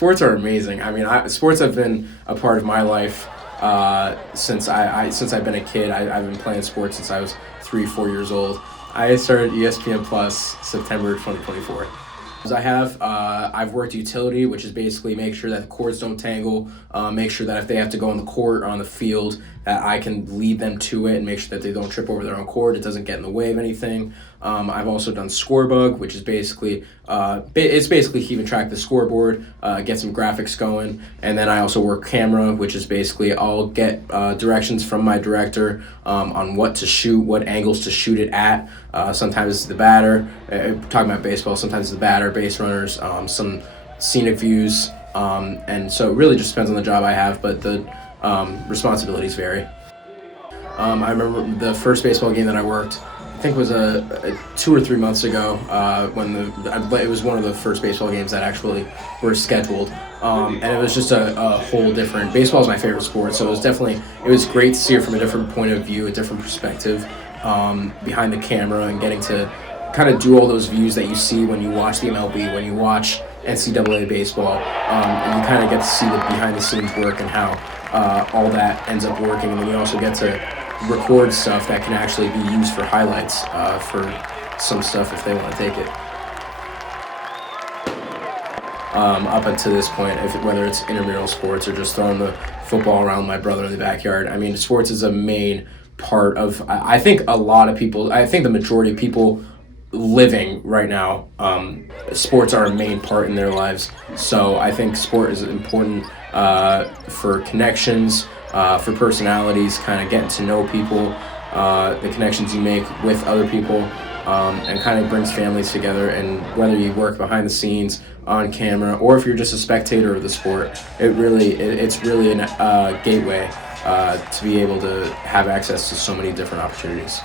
Sports are amazing. I mean, sports have been a part of my life since I've been a kid. I've been playing sports since I was 3, 4 years old. I started ESPN Plus September 2024. I've worked utility, which is basically make sure that the cords don't tangle, make sure that if they have to go on the court or on the field, that I can lead them to it and make sure that they don't trip over their own cord, it doesn't get in the way of anything. I've also done scorebug, which is basically it's basically keeping track of the scoreboard, get some graphics going, and then I also work camera, which is basically I'll get directions from my director on what to shoot, what angles to shoot it at. Sometimes it's the batter, talking about baseball, sometimes it's the batter, base runners, some scenic views, and so it really just depends on the job I have, but the responsibilities vary. I remember the first baseball game that I worked, I think it was 2 or 3 months ago, when it was one of the first baseball games that actually were scheduled, and it was just a whole different. Baseball is my favorite sport, so it was great to see it from a different point of view, a different perspective, behind the camera, and getting to kind of do all those views that you see when you watch the MLB, when you watch NCAA baseball, and you kind of get to see the behind the scenes work and how all that ends up working, and then you also get to record stuff that can actually be used for highlights for some stuff if they want to take it. Up until this point, whether it's intramural sports or just throwing the football around my brother in the backyard, I mean, sports is a main part of, I think a lot of people, I think the majority of people living right now, sports are a main part in their lives. So I think sport is important for connections, for personalities, kind of getting to know people, the connections you make with other people, and kind of brings families together. And whether you work behind the scenes, on camera, or if you're just a spectator of the sport, it's really a gateway to be able to have access to so many different opportunities.